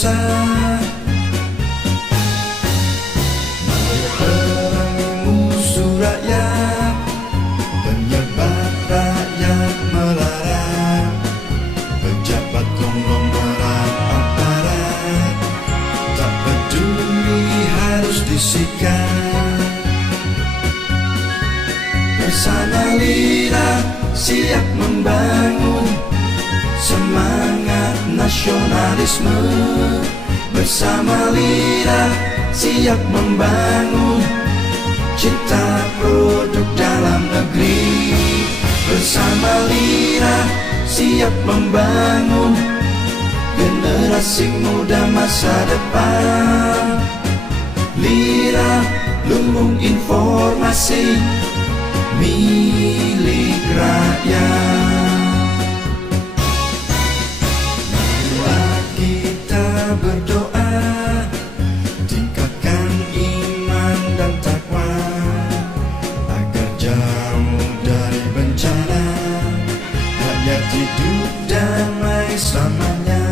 bangsa. Mari perangi musuh rakyat, penyebar rakyat melarat, pejabat konglomerat aparat, tak peduli harus disikat. Bersama lidah siap membangun semangat nasionalisme. Bersama lidah siap membangun cinta produk dalam negeri. Bersama lidah siap membangun generasi muda masa depan. Lirah lumbung informasi milik rakyat. Marilah kita berdoa, tingkatkan iman dan takwa, agar jauh dari bencana, rakyat hidup damai selamanya.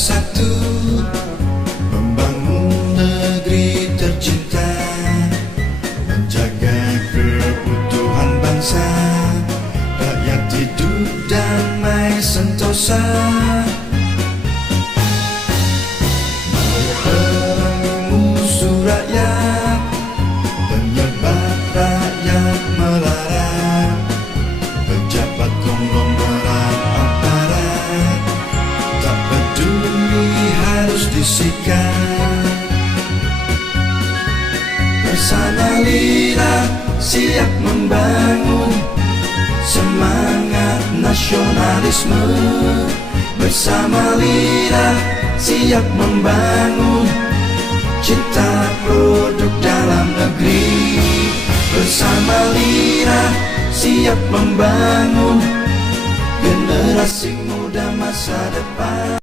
bersatu, membangun negeri tercinta, menjaga keutuhan bangsa, rakyat hidup damai sentosa. Mari perangi musuh rakyat, penyebab rakyat melarat, pejabat konglomerat aparat, tak peduli harus disikat. Bersama Lira siap membangun semangat nasionalisme. Bersama Lira siap membangun cinta produk dalam negeri. Bersama Lira siap membangun generasi muda masa depan.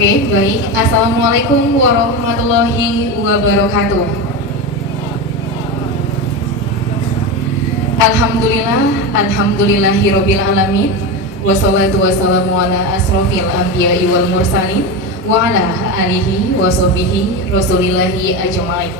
Oke, baik. Assalamualaikum warahmatullahi wabarakatuh. Alhamdulillahirabbil alamin. Wassalatu wassalamu ala asrofil anbiya'i wal mursalin wa ala alihi wa sahbihi rasulillahi ajma'in.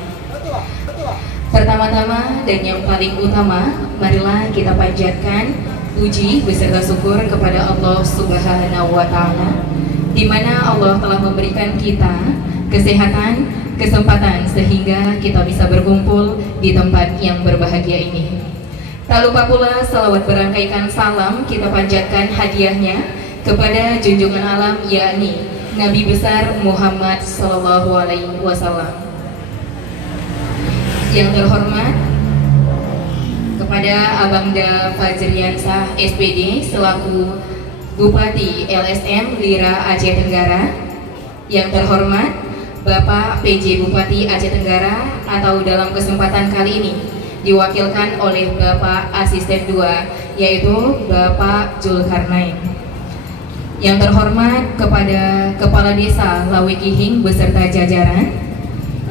Pertama-tama dan yang paling utama, marilah kita panjatkan puji beserta syukur kepada Allah Subhanahu wa taala, di mana Allah telah memberikan kita kesehatan, kesempatan sehingga kita bisa berkumpul di tempat yang berbahagia ini. Tak lupa pula salawat berangkaikan salam kita panjatkan hadiahnya kepada junjungan alam, yakni Nabi besar Muhammad Sallallahu Alaihi Wasallam. Yang terhormat kepada Abangda Fajriansah SPD selaku Bupati LSM Lira Aceh Tenggara. Yang terhormat Bapak PJ Bupati Aceh Tenggara, atau dalam kesempatan kali ini diwakilkan oleh Bapak Asisten 2, yaitu Bapak Zulkarnain. Yang terhormat kepada Kepala Desa Lawikihing beserta jajaran.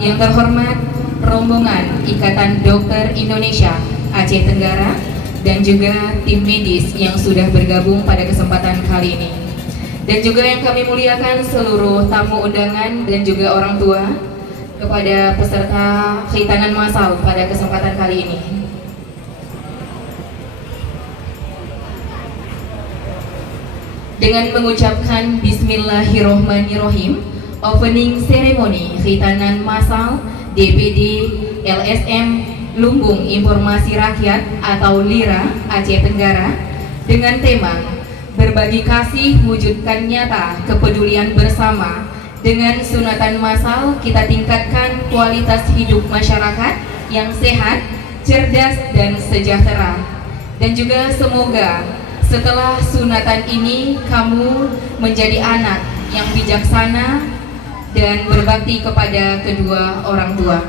Yang terhormat rombongan Ikatan Dokter Indonesia Aceh Tenggara dan juga tim medis yang sudah bergabung pada kesempatan kali ini. Dan juga yang kami muliakan seluruh tamu undangan dan juga orang tua kepada peserta khitanan massal pada kesempatan kali ini. Dengan mengucapkan Bismillahirrohmanirrohim, opening ceremony khitanan massal DPD LSM Lumbung Informasi Rakyat atau LIRA Aceh Tenggara dengan tema Berbagi Kasih Wujudkan Nyata Kepedulian Bersama. Dengan sunatan massal kita tingkatkan kualitas hidup masyarakat yang sehat, cerdas, dan sejahtera. Dan juga semoga setelah sunatan ini kamu menjadi anak yang bijaksana dan berbakti kepada kedua orang tua.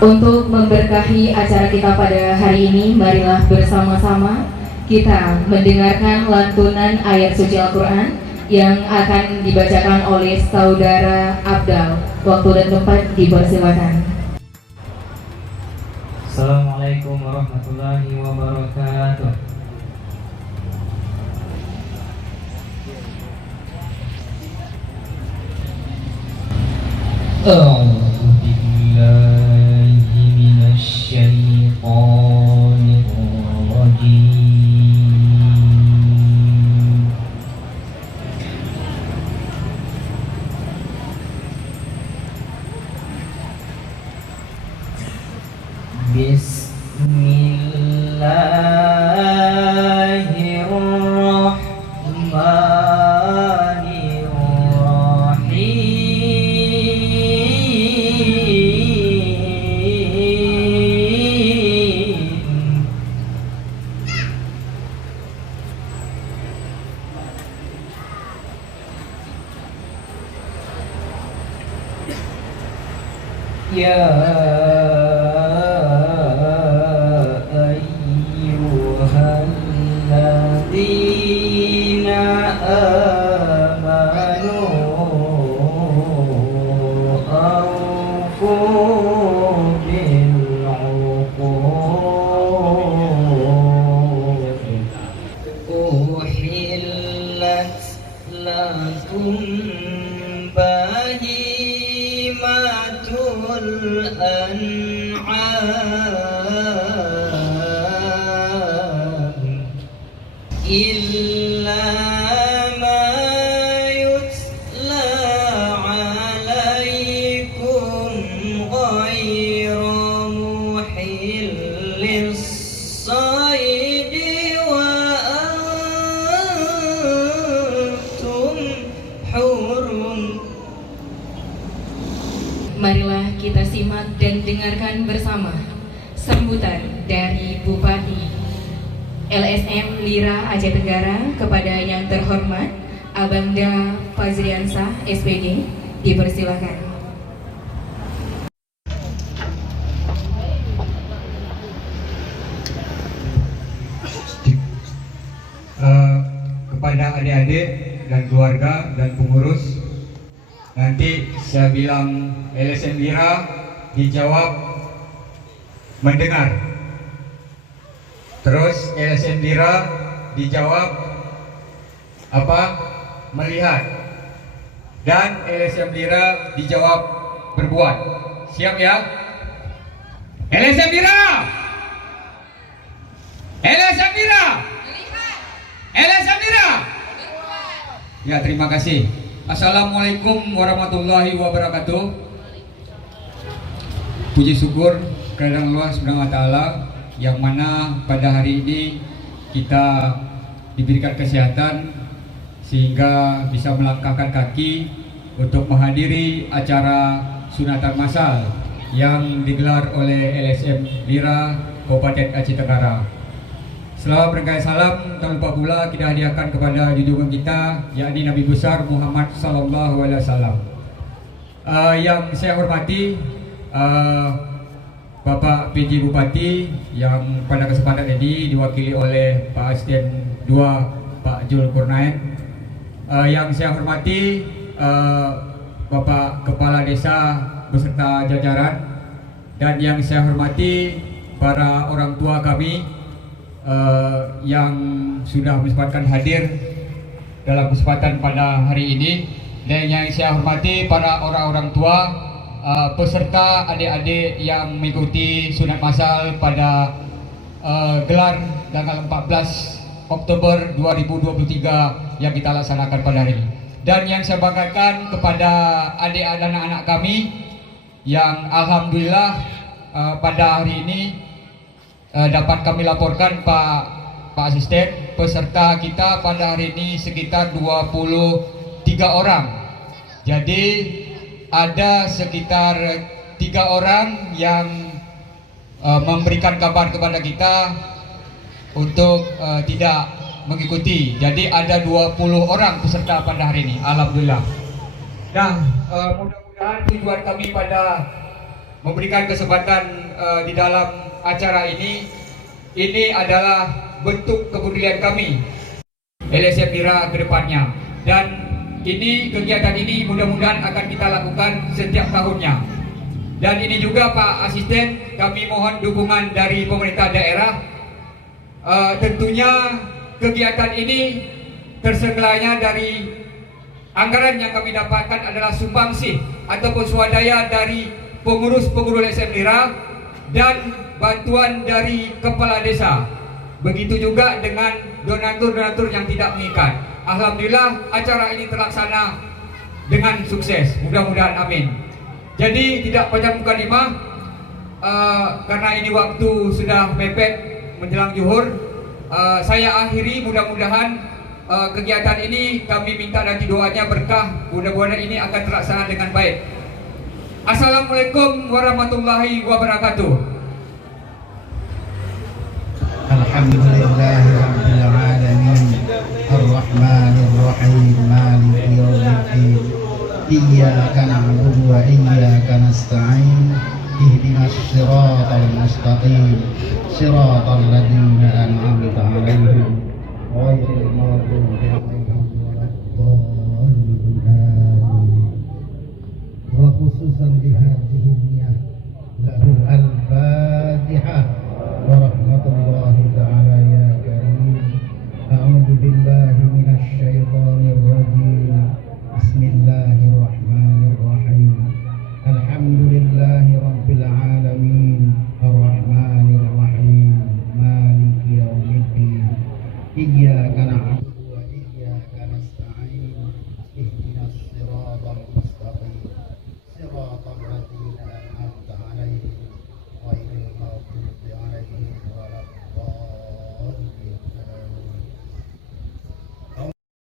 Untuk memberkahi acara kita pada hari ini, marilah bersama-sama kita mendengarkan lantunan ayat suci Al-Quran yang akan dibacakan oleh Saudara Abdal. Waktu dan tempat dipersilakan. Assalamualaikum warahmatullahi wabarakatuh. أعوذ بالله من الشيطان الرجيم بسم الله الرحمن الرحيم يا أيها الذين آمنوا أوفوا بالعقود أحلت لكم بهيمة الأنعام إلا ما يتلى عليكم غير محل الصيد وأنتم حرم. Marilah kita simak dan dengarkan bersama sambutan dari Bupati LSM Lira Aceh Tenggara kepada yang terhormat Abangda Fazriansah SPD. Dipersilakan. Kepada adik-adik dan keluarga dan pengurus, nanti saya bilang LSM Lira, dijawab mendengar. Terus LSM Lira dijawab apa? Melihat. Dan LSM Lira dijawab berbuat. Siap ya? LSM Lira! LSM Lira! LSM Lira! Ya, terima kasih. Assalamualaikum warahmatullahi wabarakatuh. Puji syukur kepada Allah Subhanahu wa taala yang mana pada hari ini kita diberikan kesehatan sehingga bisa melangkahkan kaki untuk menghadiri acara sunatan massal yang digelar oleh LSM Lira Kabupaten Aceh Tenggara. Selamat berkait salam, tak lupa pula kita hadiahkan kepada junjungan kita, yakni Nabi besar Muhammad Sallallahu Alaihi Wasallam. Yang saya hormati Bapak PJ Bupati yang pada kesempatan ini diwakili oleh Pak Asisten 2 Pak Jul Kurnain. Yang saya hormati Bapak Kepala Desa beserta jajaran, dan yang saya hormati para orang tua kami yang sudah berkesempatan hadir dalam kesempatan pada hari ini, dan yang saya hormati para orang-orang tua peserta adik-adik yang mengikuti sunat massal pada gelar tanggal 14 Oktober 2023 yang kita laksanakan pada hari ini. Dan yang saya banggakan kepada adik dan anak-anak kami yang alhamdulillah pada hari ini dapat kami laporkan Pak Asisten, peserta kita pada hari ini sekitar 23 orang. Jadi ada sekitar 3 orang yang memberikan kabar kepada kita untuk tidak mengikuti. Jadi ada 20 orang peserta pada hari ini, alhamdulillah. Nah, mudah-mudahan tujuan kami pada memberikan kesempatan di dalam acara ini adalah bentuk kepedulian kami LSM Lira ke depannya. dan kegiatan ini mudah-mudahan akan kita lakukan setiap tahunnya. Dan ini juga Pak Asisten, kami mohon dukungan dari pemerintah daerah. Tentunya kegiatan ini tersegelanya dari anggaran yang kami dapatkan adalah sumbangsih ataupun swadaya dari pengurus-pengurus LSM Lira dan bantuan dari kepala desa. Begitu juga dengan donatur-donatur yang tidak mengikat. Alhamdulillah acara ini terlaksana dengan sukses. Mudah-mudahan amin. Jadi tidak panjang muka lima, karena ini waktu sudah mepet menjelang zuhur. Saya akhiri, mudah-mudahan kegiatan ini kami minta nanti doanya berkah. Mudah-mudahan ini akan terlaksana dengan baik. Assalamualaikum warahmatullahi wabarakatuh. Alhamdulillahirabbil alamin. Ar-Rahmanir Rahim. Maliki yaumiddin. Iyyaka na'budu wa iyyaka nasta'in. Ihdinas siratal mustaqim. Siratal ladzina an'amta 'alaihim ghairil maghdubi